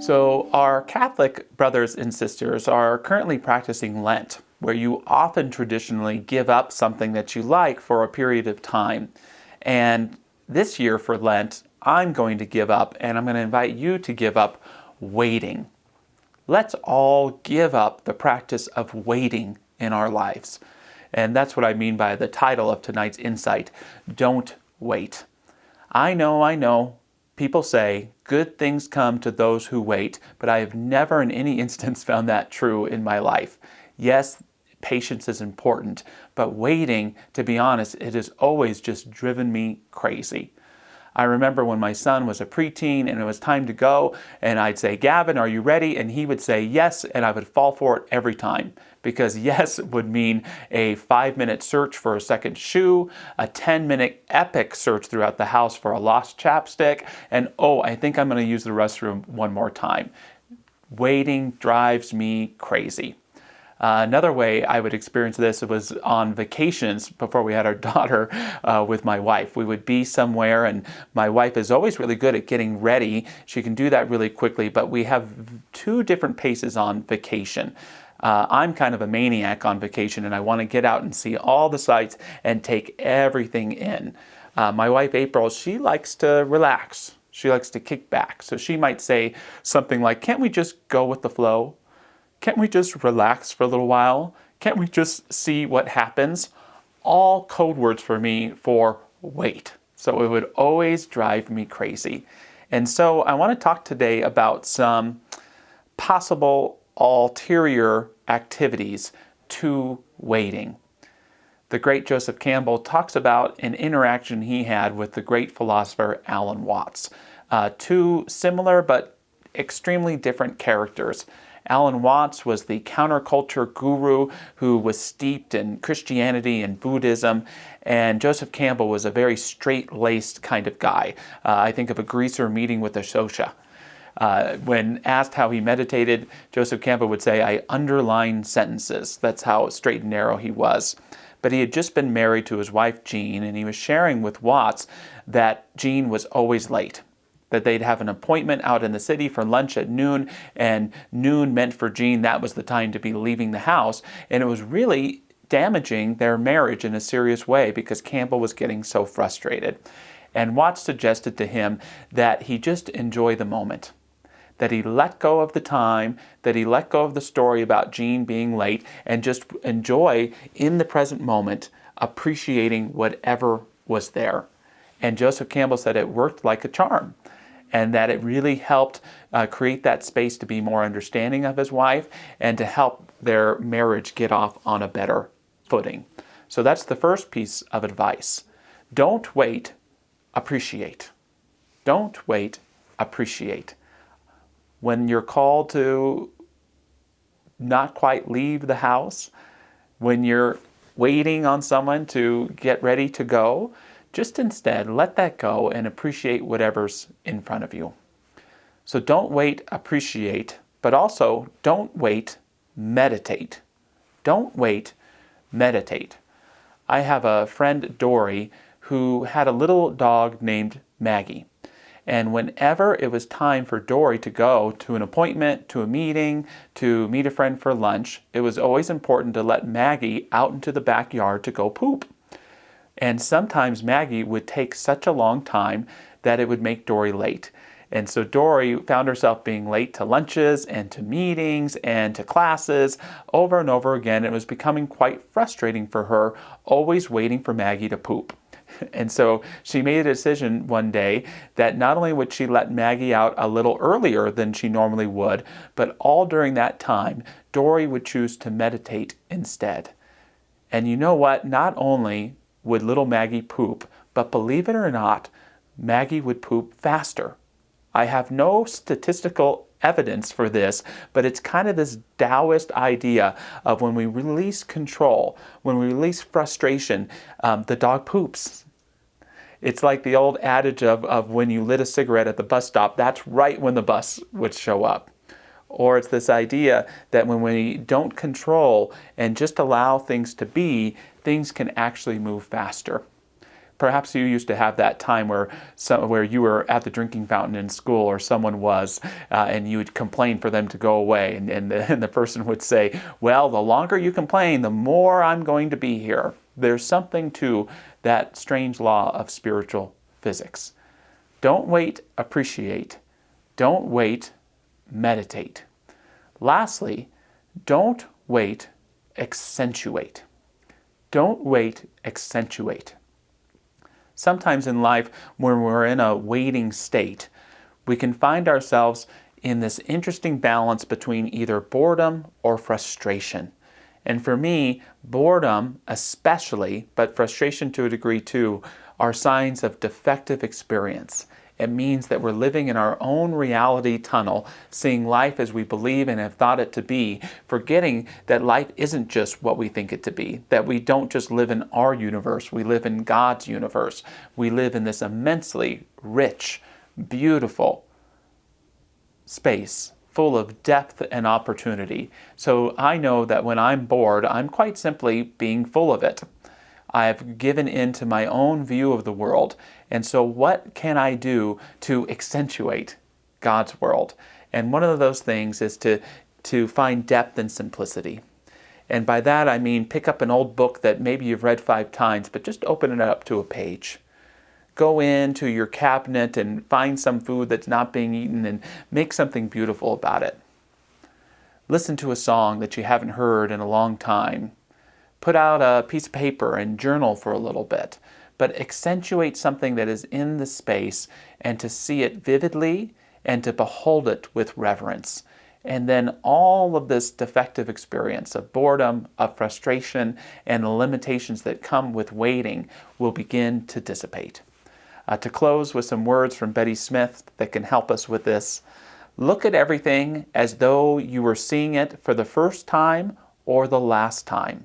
So, our Catholic brothers and sisters are currently practicing Lent, where you often traditionally give up something that you like for a period of time. And this year for Lent, I'm going to give up, and I'm going to invite you to give up waiting. Let's all give up the practice of waiting in our lives. And that's what I mean by the title of tonight's insight, Don't Wait. I know. People say good things come to those who wait, but I have never in any instance found that true in my life. Yes, patience is important, but waiting, to be honest, it has always just driven me crazy. I remember when my son was a preteen and it was time to go, and I'd say, "Gavin, are you ready?" And he would say yes, and I would fall for it every time. Because yes would mean a 5-minute search for a second shoe, a 10-minute epic search throughout the house for a lost chapstick, and I think I'm going to use the restroom one more time. Waiting drives me crazy. Another way I would experience this was on vacations before we had our daughter with my wife. We would be somewhere, and my wife is always really good at getting ready. She can do that really quickly, but we have two different paces on vacation. I'm kind of a maniac on vacation, and I want to get out and see all the sights and take everything in. My wife, April, she likes to relax. She likes to kick back. So she might say something like, "Can't we just go with the flow? Can't we just relax for a little while? Can't we just see what happens?" All code words for me for wait. So it would always drive me crazy. And so I want to talk today about some possible ulterior activities to waiting. The great Joseph Campbell talks about an interaction he had with the great philosopher Alan Watts. Two similar but extremely different characters. Alan Watts was the counterculture guru who was steeped in Christianity and Buddhism, and Joseph Campbell was a very straight-laced kind of guy. I think of a greaser meeting with a shosha. When asked how he meditated, Joseph Campbell would say, "I underline sentences." That's how straight and narrow he was. But he had just been married to his wife, Jean, and he was sharing with Watts that Jean was always late. That they'd have an appointment out in the city for lunch at noon, and noon meant for Jean that was the time to be leaving the house, and it was really damaging their marriage in a serious way because Campbell was getting so frustrated. And Watts suggested to him that he just enjoy the moment, that he let go of the time, that he let go of the story about Jean being late, and just enjoy in the present moment, appreciating whatever was there. And Joseph Campbell said it worked like a charm, and that it really helped create that space to be more understanding of his wife and to help their marriage get off on a better footing. So that's the first piece of advice. Don't wait, appreciate. Don't wait, appreciate. When you're called to not quite leave the house, when you're waiting on someone to get ready to go, just instead let that go and appreciate whatever's in front of you. So don't wait, appreciate, but also don't wait, meditate. Don't wait, meditate. I have a friend, Dory, who had a little dog named Maggie. And whenever it was time for Dory to go to an appointment, to a meeting, to meet a friend for lunch, it was always important to let Maggie out into the backyard to go poop. And sometimes Maggie would take such a long time that it would make Dory late. And so Dory found herself being late to lunches and to meetings and to classes over and over again. It was becoming quite frustrating for her, always waiting for Maggie to poop. And so she made a decision one day that not only would she let Maggie out a little earlier than she normally would, but all during that time, Dory would choose to meditate instead. And you know what? Not only would little Maggie poop, but believe it or not, Maggie would poop faster. I have no statistical evidence for this, but it's kind of this Taoist idea of when we release control, when we release frustration, the dog poops. It's like the old adage of when you lit a cigarette at the bus stop, that's right when the bus would show up. Or it's this idea that when we don't control and just allow things to be, things can actually move faster. Perhaps you used to have that time where you were at the drinking fountain in school, or someone was, and you would complain for them to go away. And the person would say, well, the longer you complain, the more I'm going to be here. There's something to that strange law of spiritual physics. Don't wait, appreciate. Don't wait, meditate. Lastly, don't wait, accentuate. Don't wait, accentuate. Sometimes in life, when we're in a waiting state, we can find ourselves in this interesting balance between either boredom or frustration. And for me, boredom especially, but frustration to a degree too, are signs of defective experience. It means that we're living in our own reality tunnel, seeing life as we believe and have thought it to be, forgetting that life isn't just what we think it to be, that we don't just live in our universe, we live in God's universe. We live in this immensely rich, beautiful space full of depth and opportunity. So I know that when I'm bored, I'm quite simply being full of it. I've given in to my own view of the world. And so what can I do to accentuate God's world? And one of those things is to find depth and simplicity. And by that I mean pick up an old book that maybe you've read 5 times, but just open it up to a page. Go into your cabinet and find some food that's not being eaten and make something beautiful about it. Listen to a song that you haven't heard in a long time. Put out a piece of paper and journal for a little bit, but accentuate something that is in the space, and to see it vividly and to behold it with reverence. And then all of this defective experience of boredom, of frustration, and the limitations that come with waiting will begin to dissipate. To close with some words from Betty Smith that can help us with this: look at everything as though you were seeing it for the first time or the last time.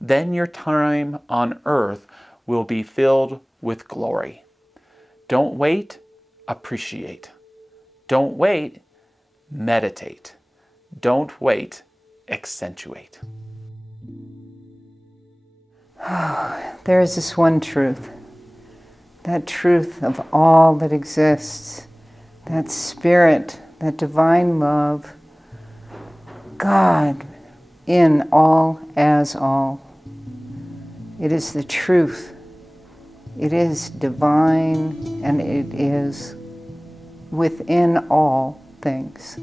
Then your time on earth will be filled with glory. Don't wait, appreciate. Don't wait, meditate. Don't wait, accentuate. There is this one truth, that truth of all that exists, that spirit, that divine love, God in all as all. It is the truth. It is divine, and it is within all things.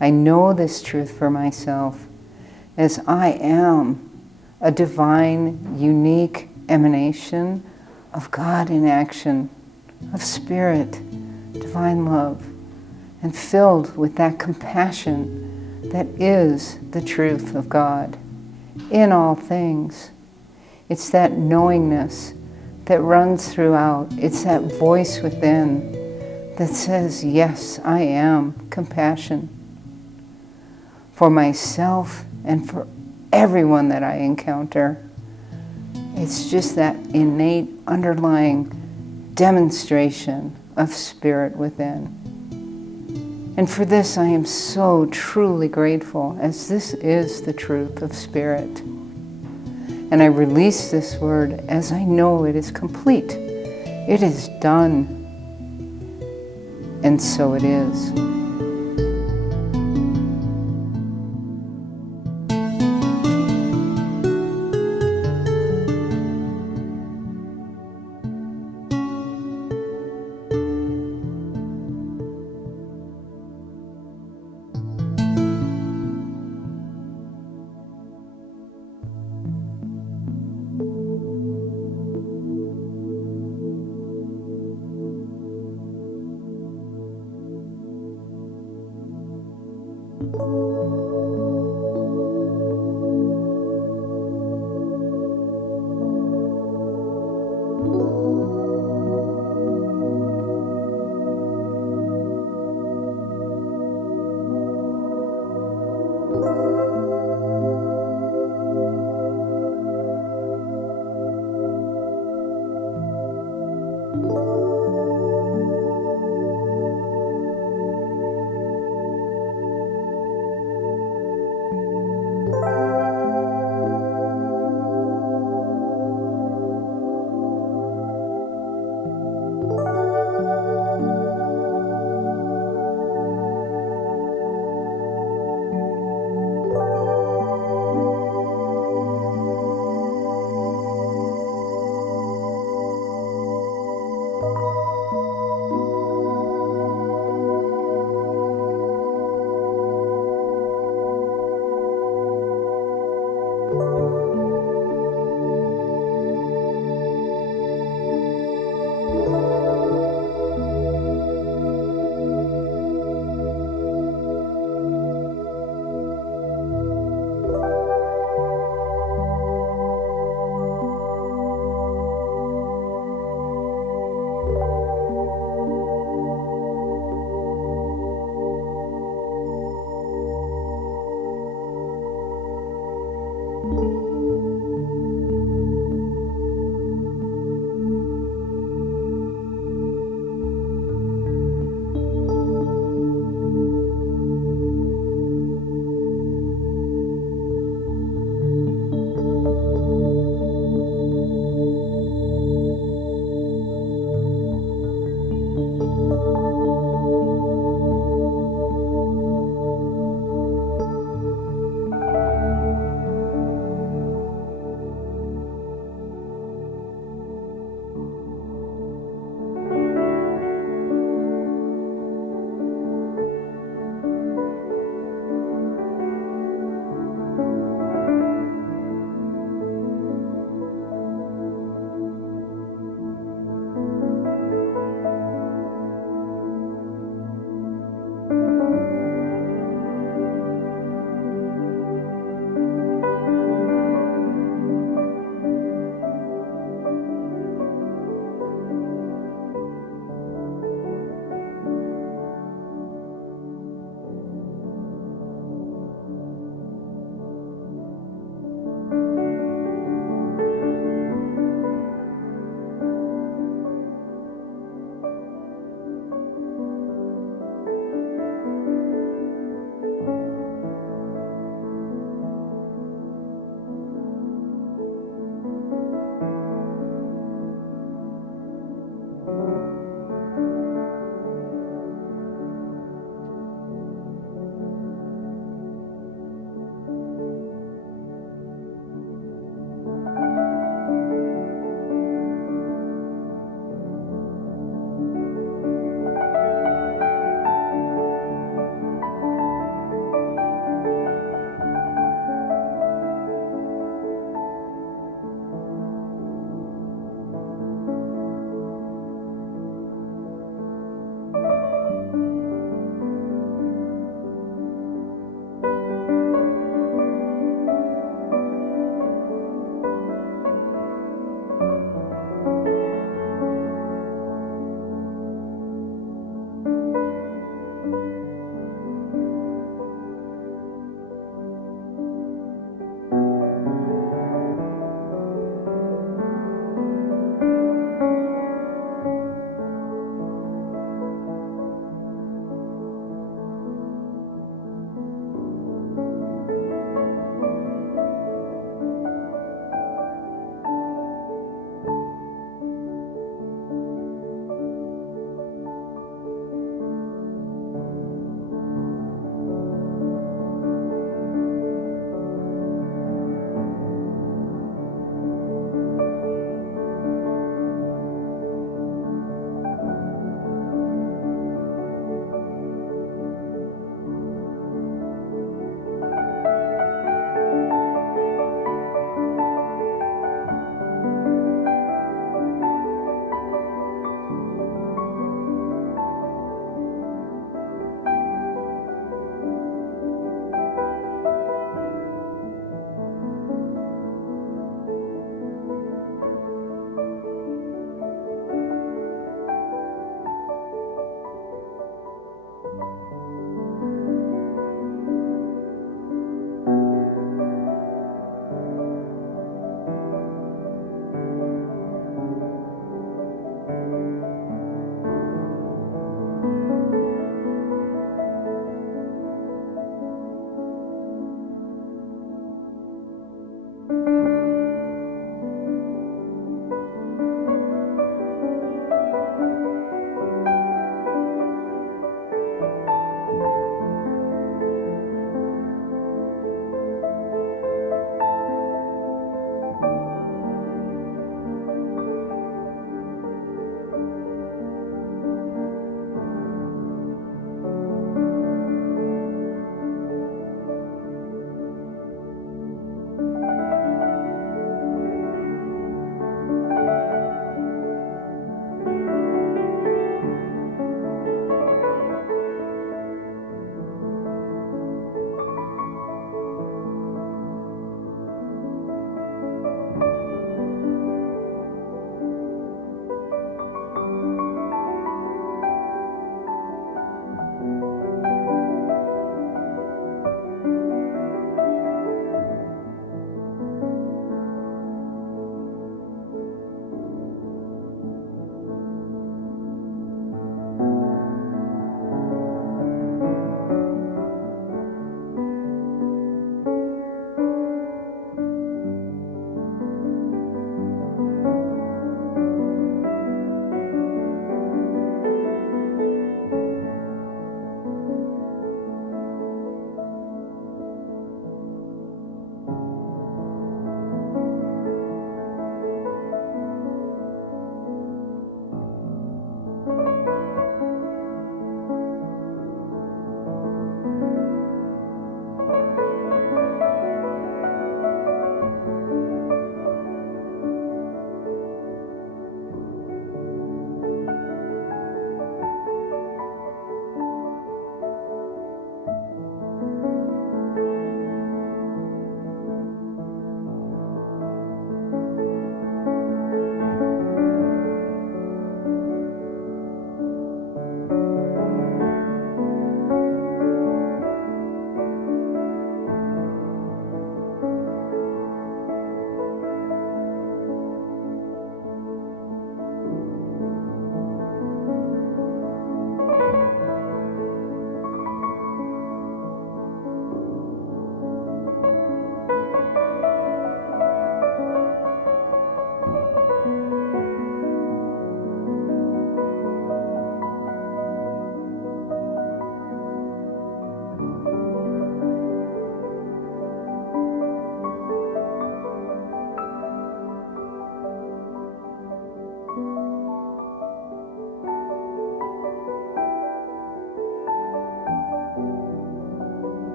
I know this truth for myself, as I am a divine, unique emanation of God in action, of spirit, divine love, and filled with that compassion that is the truth of God in all things. It's that knowingness that runs throughout. It's that voice within that says, yes, I am compassion for myself and for everyone that I encounter. It's just that innate, underlying demonstration of spirit within. And for this I am so truly grateful, as this is the truth of spirit. And I release this word as I know it is complete. It is done. And so it is.